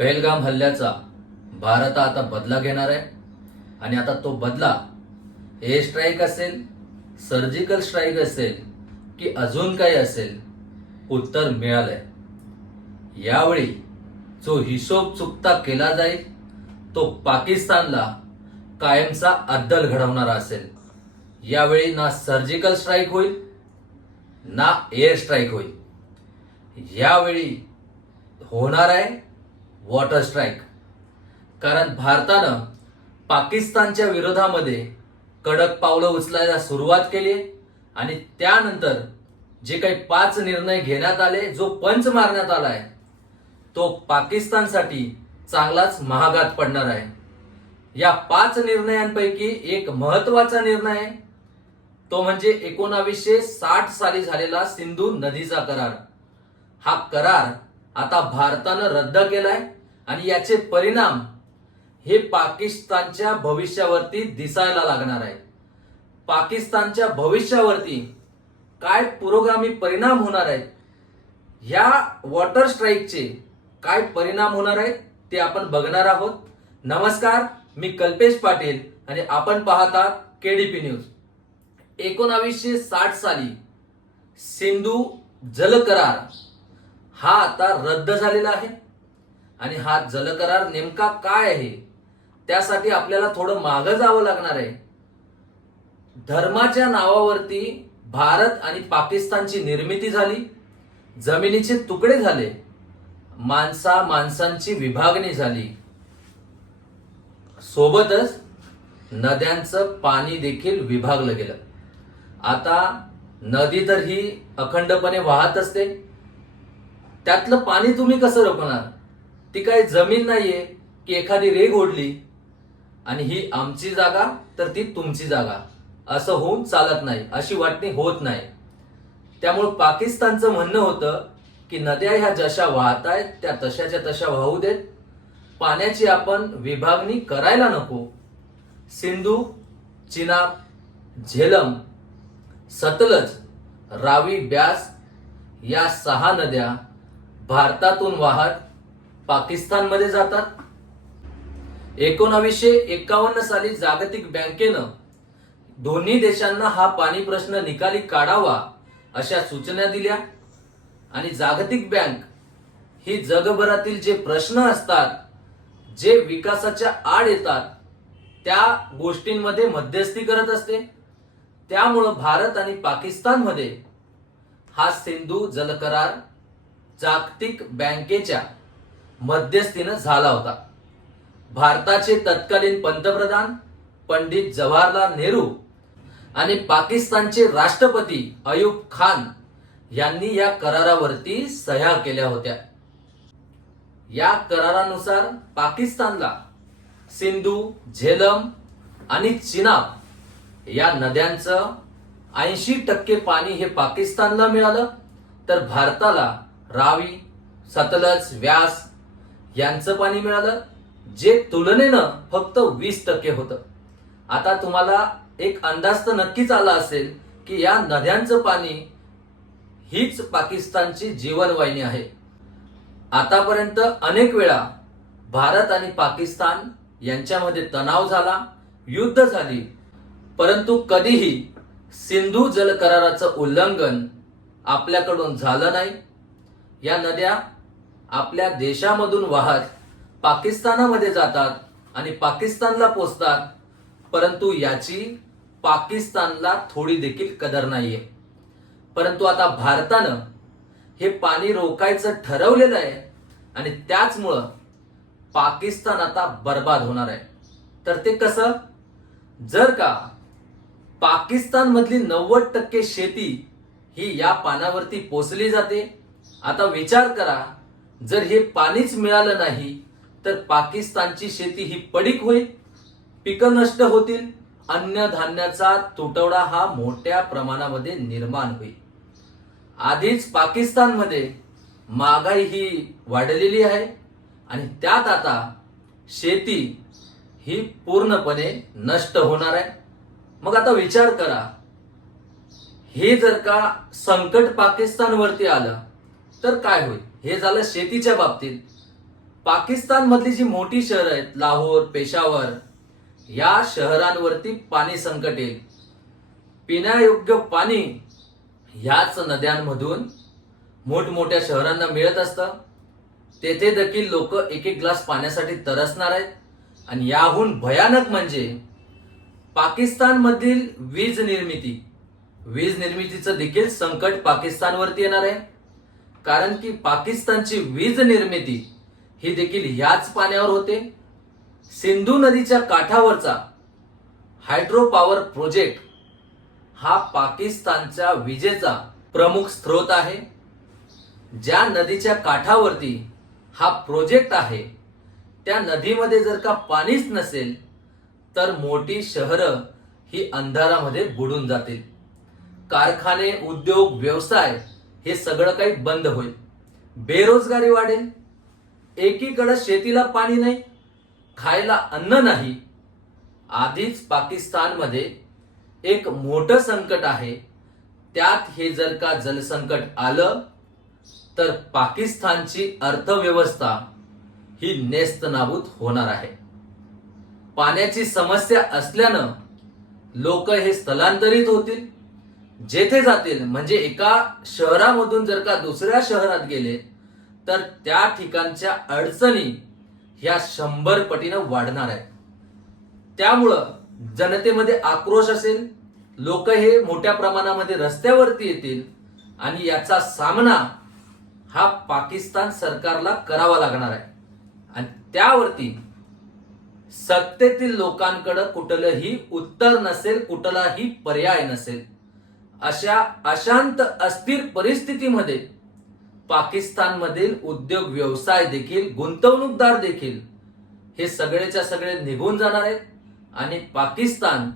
पहलगाम हल्ल्याचा भारत आता बदला घेणार आहे. आणि आता तो बदला एअर स्ट्राईक असेल सर्जिकल स्ट्राईक असेल की अजून काही असेल उत्तर मिळालंय. यावेळी जो हिशोब चुकता केला जाईल तो पाकिस्तानला कायमचा अद्दल घडवणारा असेल. यावेळी ना सर्जिकल स्ट्राईक होईल ना एअर स्ट्राईक होईल. यावेळी होणार आहे वॉटर स्ट्राईक. कारण भारतानं पाकिस्तानच्या विरोधामध्ये कडक पावलं उचलायला सुरुवात केली आणि त्यानंतर जे काही पाच निर्णय घेण्यात आले जो पंच मारण्यात आला आहे तो पाकिस्तानसाठी चांगलाच महागात पडणार आहे. या पाच निर्णयांपैकी एक महत्त्वाचा निर्णय आहे. तो म्हणजे एकोणावीसशे साठ साली झालेला सिंधू नदीचा करार. हा करार आता भारतानं रद्द केलाय आणि याचे परिणाम हे पाकिस्तानच्या भविष्यावरती दिसायला लागणार आहे. पाकिस्तानच्या भविष्यावरती काय पुरोगामी परिणाम होणार आहेत? ह्या वॉटर स्ट्राईकचे काय परिणाम होणार आहेत ते आपण बघणार आहोत. नमस्कार मी कल्पेश पाटील आणि आपण पाहता केडीपी न्यूज. एकोणावीसशे साठ साली सिंधू जलकरार हा आता रद्द झालेला आहे. आणि हा जलकरार नेमका काय आहे? त्यासाठी आपल्याला थोडं मागं जावं लागणार आहे. धर्माच्या नावावरती भारत आणि पाकिस्तानची निर्मिती झाली. जमिनीचे तुकडे झाले. माणसा माणसांची विभागणी झाली. सोबतच नद्यांचं पाणी देखील विभागलं गेलं. आता नदी तर ही अखंडपणे वाहत असते. त्यातलं पाणी तुम्ही कसं रोखणार ती काय जमीन नाहीये की एखादी रेग ओढली आणि ही आमची जागा तर ती तुमची जागा. असं होऊन चालत नाही अशी वाटणी होत नाही. त्यामुळं पाकिस्तानचं म्हणणं होतं की नद्या ह्या जशा वाहत आहेत त्या तशाच्या तशा वाहू देत. पाण्याची आपण विभागणी करायला नको. सिंधू चिनाब झेलम सतलज रावी ब्यास या सहा नद्या भारतातून वाहत पाकिस्तानमध्ये जातात. एकोणावीसशे एकावन्न साली जागतिक बँकेनं दोन्ही देशांना हा पाणी प्रश्न निकाली काढावा अशा सूचना दिल्या. आणि जागतिक बँक ही जगभरातील जे प्रश्न असतात जे विकासाच्या आड येतात त्या गोष्टींमध्ये मध्यस्थी करत असते. त्यामुळं भारत आणि पाकिस्तानमध्ये हा सिंधू जलकरार जागतिक बँकेच्या मध्यस्थीनं झाला होता. भारताचे तत्कालीन पंतप्रधान पंडित जवाहरलाल नेहरू आणि पाकिस्तानचे राष्ट्रपती अयूब खान यांनी या करारावरती सह्या केल्या होत्या. या करारानुसार पाकिस्तानला सिंधू झेलम आणि चिनाब या नद्यांचं ऐंशी टक्के पाणी हे पाकिस्तानला मिळालं तर भारताला रावी सतलज व्यास यांचं पाणी मिळालं जे तुलनेनं फक्त वीस टक्के होतं. आता तुम्हाला एक अंदाज तर नक्कीच आला असेल की या नद्यांचं पाणी हीच पाकिस्तानची जीवनवाहिनी आहे. आतापर्यंत अनेक वेळा भारत आणि पाकिस्तान यांच्यामध्ये तणाव झाला युद्ध झाली परंतु कधीही सिंधू जल कराराचं उल्लंघन आपल्याकडून झालं नाही. या नद्या आपल्या देशामधून वाहत पाकिस्तानामध्ये जातात आणि पाकिस्तानला पोचतात परंतु याची पाकिस्तानला थोडी देखील कदर नाहीये. परंतु आता भारतानं हे पाणी रोखायचं ठरवलेलं आहे आणि त्याचमुळं पाकिस्तान आता बर्बाद होणार आहे. तर ते कसं? जर का पाकिस्तानमधली नव्वद टक्के शेती ही या पाण्यावरती पोचली जाते आता विचार करा जर हे पाणीच मिळालं नाही तर पाकिस्तानची शेती ही पडीक होईल पिकं नष्ट होतील अन्नधान्याचा तुटवडा हा मोठ्या प्रमाणामध्ये निर्माण होईल. आधीच पाकिस्तानमध्ये महागाई ही वाढलेली आहे आणि त्यात आता शेती ही पूर्णपणे नष्ट होणार आहे. मग आता विचार करा हे जर का संकट पाकिस्तानवरती आलं तर काय होईल? हे झालं शेतीच्या बाबतीत. पाकिस्तानमधली जी मोठी शहरं आहेत लाहोर पेशावर या शहरांवरती पाणी संकट येईल. पिण्यायोग्य पाणी ह्याच नद्यांमधून मोठमोठ्या शहरांना मिळत असतं. तेथे देखील लोक एक एक ग्लास पाण्यासाठी तरसणार आहेत. आणि याहून भयानक म्हणजे पाकिस्तानमधील वीज निर्मिती वीज निर्मितीचं देखील संकट पाकिस्तानवरती येणार आहे. कारण की पाकिस्तानची वीज निर्मिती ही देखील याच पाण्यावर होते. सिंधू नदीच्या काठावरचा हायड्रो पॉवर प्रोजेक्ट हा पाकिस्तानच्या विजेचा प्रमुख स्रोत आहे. ज्या नदीच्या काठावरती हा प्रोजेक्ट आहे त्या नदीमध्ये जर का पाणीच नसेल तर मोठी शहरं ही अंधारामध्ये बुडून जातील. कारखाने उद्योग व्यवसाय हे सगळं काही बंद होईल. बेरोजगारी वाढेल. एकीकडे शेतीला पाणी नाही खायला अन्न नाही. आधीच पाकिस्तानमध्ये एक मोठं संकट आहे. त्यात हे जर का जलसंकट आलं तर पाकिस्तानची अर्थव्यवस्था ही नेस्तनाबूत होणार आहे. पाण्याची समस्या असल्यानं लोक हे स्थलांतरित होतील. जेथे जातील म्हणजे एका शहरामधून जर का दुसऱ्या शहरात गेले तर त्या ठिकाणच्या अडचणी ह्या शंभर पटीनं वाढणार आहेत. त्यामुळं जनतेमध्ये आक्रोश असेल लोक हे मोठ्या प्रमाणामध्ये रस्त्यावरती येतील आणि याचा सामना हा पाकिस्तान सरकारला करावा लागणार आहे. आणि त्यावरती सत्तेतील लोकांकडे कुठलंही उत्तर नसेल कुठलाही पर्याय नसेल अशा अशांत अस्थिर परिस्थितीमध्ये पाकिस्तानमधील उद्योग व्यवसाय देखील गुंतवणूकदार देखील हे सगळेच्या सगळे निघून जाणार आहेत आणि पाकिस्तान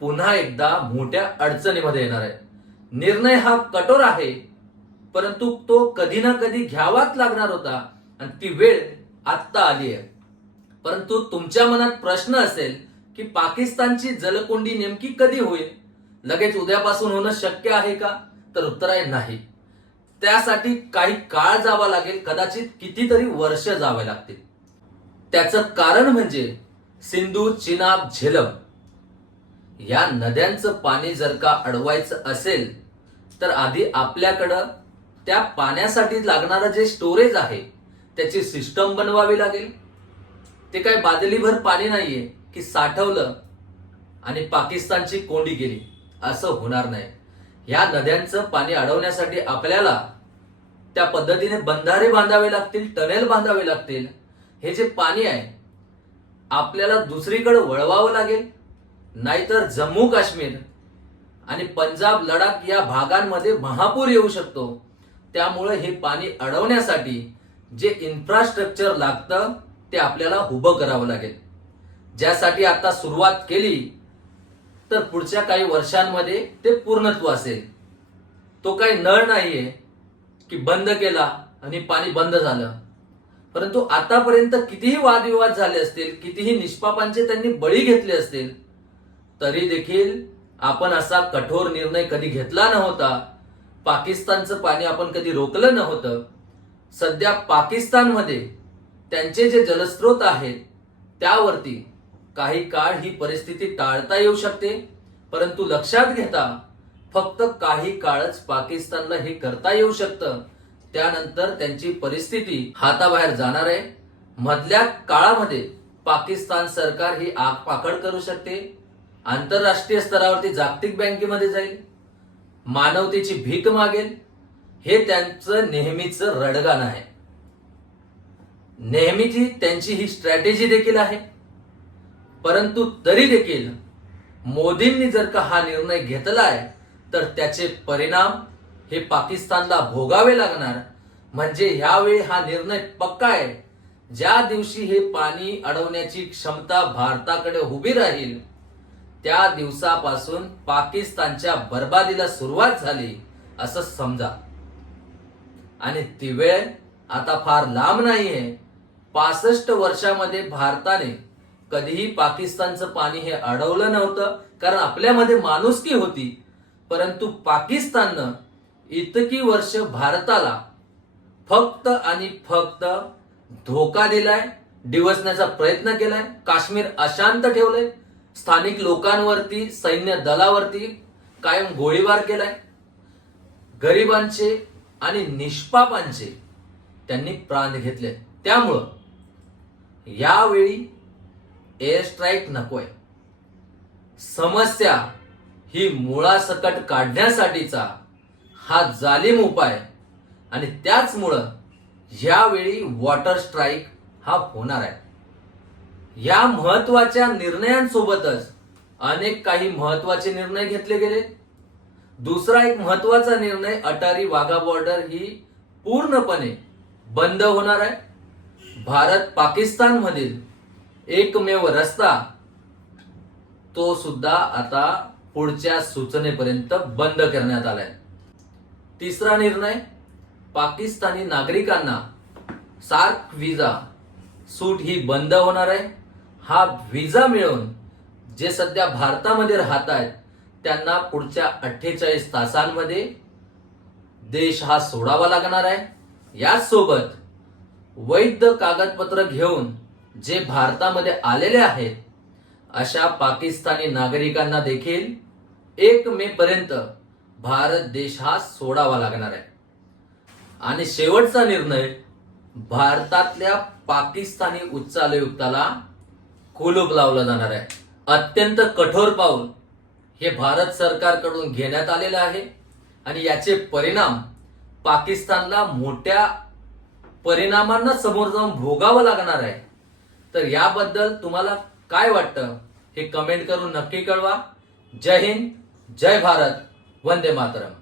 पुन्हा एकदा मोठ्या अडचणीमध्ये येणार आहे. निर्णय हा कठोर आहे परंतु तो कधी ना कधी घ्यावाच लागणार होता आणि ती वेळ आत्ता आली आहे. परंतु तुमच्या मनात प्रश्न असेल की पाकिस्तानची जलकोंडी नेमकी कधी होईल? लगेच उद्यापासून होणं शक्य आहे का? तर उत्तर आहे नाही. त्यासाठी काही काळ जावा लागेल कदाचित कितीतरी वर्ष जावे लागतील. त्याचं कारण म्हणजे सिंधू चिनाब झेलम. या नद्यांचं पाणी जर का अडवायचं असेल तर आधी आपल्याकडं त्या पाण्यासाठी लागणारं जे स्टोरेज आहे त्याची सिस्टम बनवावी लागेल. ते काय बादलीभर पाणी नाहीये की साठवलं आणि पाकिस्तानची कोंडी गेली. असं होणार नाही. या नद्यांचं पाणी अडवण्यासाठी आपल्याला त्या पद्धतीने बंधारे बांधावे लागतील टनेल बांधावे लागतील. हे जे पाणी आहे आपल्याला दुसरीकडे वळवावं लागेल. नाहीतर जम्मू काश्मीर आणि पंजाब लडाख या भागांमध्ये महापूर येऊ शकतो. त्यामुळे हे पाणी अडवण्यासाठी जे इन्फ्रास्ट्रक्चर लागतं ते आपल्याला उभं करावं लागेल. ज्यासाठी आता सुरुवात केली तर पुढच्या काही वर्षांमध्ये ते पूर्णत्व असेल. तो काही नळ नाहीये की बंद केला आणि पाणी बंद झालं. परंतु आतापर्यंत कितीही वादविवाद झाले असतील कितीही निष्पापांचे त्यांनी बळी घेतले असतील तरी देखील आपण असा कठोर निर्णय कधी घेतला नव्हता. पाकिस्तानचं पाणी आपण कधी रोखलं नव्हतं. सध्या पाकिस्तानमध्ये त्यांचे जे जलस्रोत आहेत त्यावरती काही काळ ही परिस्थिती टाळता येऊ शकते परंतु लक्षात घेता फक्त काही काळच पाकिस्तानला हे करता येऊ शकतं. त्यानंतर त्यांची परिस्थिती हाताबाहेर जाणार आहे. मधल्या काळामध्ये पाकिस्तान सरकार ही आग पाकड करू शकते. आंतरराष्ट्रीय स्तरावरती जागतिक बँकेमध्ये जाईल. मानवतेची भीक मागेल. हे त्यांचं नेहमीच रडगाण आहे. नेहमीची त्यांची ही स्ट्रॅटेजी देखील आहे. परंतु तरी देखील मोदींनी जर का हा निर्णय घेतलाय तर त्याचे परिणाम हे पाकिस्तानला भोगावे लागणार. म्हणजे ह्यावेळी हा निर्णय पक्का आहे. ज्या दिवशी हे पाणी अडवण्याची क्षमता भारताकडे उभी राहील त्या दिवसापासून पाकिस्तानच्या बर्बादीला सुरुवात झाली असं समजा. आणि ती वेळ आता फार लांब नाहीये. पासष्ट वर्षामध्ये भारताने कधीही पाकिस्तानचं पाणी हे अडवलं नव्हतं कारण आपल्यामध्ये माणुसकी होती. परंतु पाकिस्ताननं इतकी वर्ष भारताला फक्त आणि फक्त धोका दिलाय डिवसण्याचा प्रयत्न केलाय. काश्मीर अशांत ठेवलंय. स्थानिक लोकांवरती सैन्य दलावरती कायम गोळीबार केलाय. गरिबांचे आणि निष्पापांचे त्यांनी प्राण घेतले त्यामुळं यावेळी एअर स्ट्राईक नकोय. समस्या ही मुळासकट काढण्यासाठीचा हा जालिम उपाय आणि त्याचमुळं यावेळी वॉटर स्ट्राईक हा होणार आहे. या महत्त्वाच्या निर्णयांसोबतच अनेक काही महत्त्वाचे निर्णय घेतले गेले. दुसरा एक महत्त्वाचा निर्णय अटारी वाघा बॉर्डर ही पूर्णपणे बंद होणार आहे. भारत पाकिस्तान मधील एकमेव रस्ता तो सुद्धा आता पुढच्या सूचनेपर्यंत बंद करण्यात आलाय. तिसरा निर्णय पाकिस्तानी नागरिकांना सार्क विजा सूट ही बंद होणार आहे. हा विजा मिळवून जे सध्या भारतामध्ये राहत आहेत त्यांना पुढच्या अठ्ठेचाळीस तासांमध्ये देश हा सोडावा लागणार आहे. याचसोबत वैध कागदपत्र घेऊन जे भारतामध्ये आलेले आहेत अशा पाकिस्तानी नागरिकांना देखील एक मे पर्यंत भारत देश हा सोडावा लागणार आहे. आणि शेवटचा निर्णय भारतातल्या पाकिस्तानी उच्चालयुक्ताला कुलूप लावला जाणार आहे. अत्यंत कठोर पाऊल हे भारत सरकारकडून घेण्यात आलेलं आहे आणि याचे परिणाम पाकिस्तानला मोठ्या परिणामांना समोर जाऊन भोगावं लागणार आहे. तर याबद्दल तुम्हाला काय वाटतं? हे कमेंट करून नक्की कळवा. जय हिंद जय भारत वंदे मातरम.